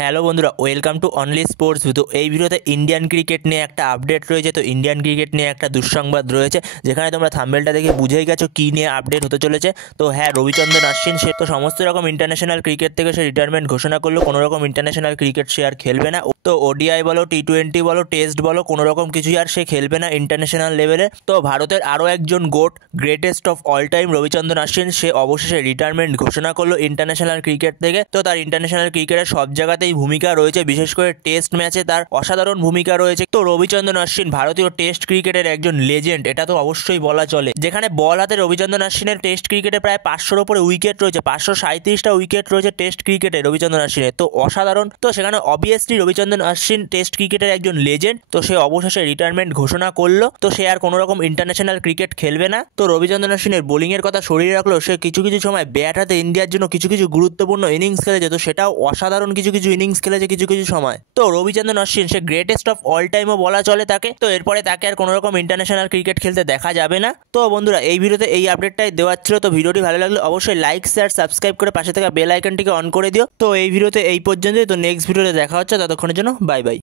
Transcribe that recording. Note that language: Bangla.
হ্যালো বন্ধুরা, welcome to only sports video. এই ভিডিওতে ইন্ডিয়ান ক্রিকেট নিয়ে একটা আপডেট রয়েছে। তো ইন্ডিয়ান ক্রিকেট নিয়ে একটা দুঃসংবাদ রয়েছে, যেখানে তোমরা থাম্বনেলটা দেখে বুঝেই গেছো কী নিয়ে আপডেট হতে চলেছে। তো হ্যাঁ, রবিচন্দ্রন অশ্বিন সে তো সমস্ত রকম ইন্টারন্যাশনাল ক্রিকেট থেকে সে রিটায়ারমেন্ট ঘোষণা করলো। কোনো রকম ইন্টারন্যাশনাল ক্রিকেট সে আর খেলবে না। তো ওডিআই বলো, টি20 বলো, টেস্ট বলো, কোনো রকম কিছুই আর সে খেলবে না ইন্টারন্যাশনাল লেভেলে। তো ভারতের আরও একজন GOAT, greatest of all time Ravichandran Ashwin, সে অবশেষে রিটায়ারমেন্ট ঘোষণা করলো ইন্টারন্যাশনাল ক্রিকেট থেকে। তো তার ইন্টারন্যাশনাল ক্রিকেটের সব জায়গাতেই ভূমিকা রয়েছে, বিশেষ করে টেস্ট ম্যাচে তার অসাধারণ ভূমিকা রয়েছে। তো রবিচন্দ্রন অশ্বিন ভারতীয় টেস্ট ক্রিকেটের একজন লেজেন্ড, এটা তো অবশ্যই বলা চলে। যেখানে বল হাতে রবিচন্দ্রন অশ্বিনের টেস্ট ক্রিকেটে প্রায় 500-র উপরে উইকেট রয়েছে, 537টা উইকেট রয়েছে টেস্ট ক্রিকেটে রবিচন্দ্রন অশ্বিনের, তো অসাধারণ। তো সেখানে অবভিয়াসলি রবিচন্দ্রন অশ্বিন টেস্ট ক্রিকেটের একজন লেজেন্ড। তো সে অবশেষে রিটায়ারমেন্ট ঘোষণা করলো। তো সে আর কোনো রকম ইন্টারন্যাশনাল ক্রিকেট খেলবে না। তো রবিচন্দ্রন অশ্বিনের বোলিংয়ের কথা সরিয়ে রাখলো, সে কিছু কিছু সময় ব্যাট হাতে ইন্ডিয়ার জন্য কিছু কিছু গুরুত্বপূর্ণ ইনিংস খেলেছে। তো সেটাও অসাধারণ কিছু কিছু ইনিংস খেলেছে কিছু কিছু সময়। তো রবিচন্দ্রন অশ্বিন সে গ্রেটেস্ট অফ অল টাইমও বলা চলে তাকে। তো এরপরে তাকে আর কোনো রকম ইন্টারন্যাশনাল ক্রিকেট খেলতে দেখা যাবে না। তো বন্ধুরা, এই ভিডিওতে এই আপডেটটাই দেওয়ার ছিল। তো ভিডিওটি ভালো লাগলে অবশ্যই লাইক, শেয়ার, সাবস্ক্রাইব করে পাশে থাকা বেল আইকনটিকে অন করে দিও। তো এই ভিডিওতে এই পর্যন্তই। তো নেক্সট ভিডিওতে দেখা হচ্ছে, ততক্ষণের জন্য বাই বাই।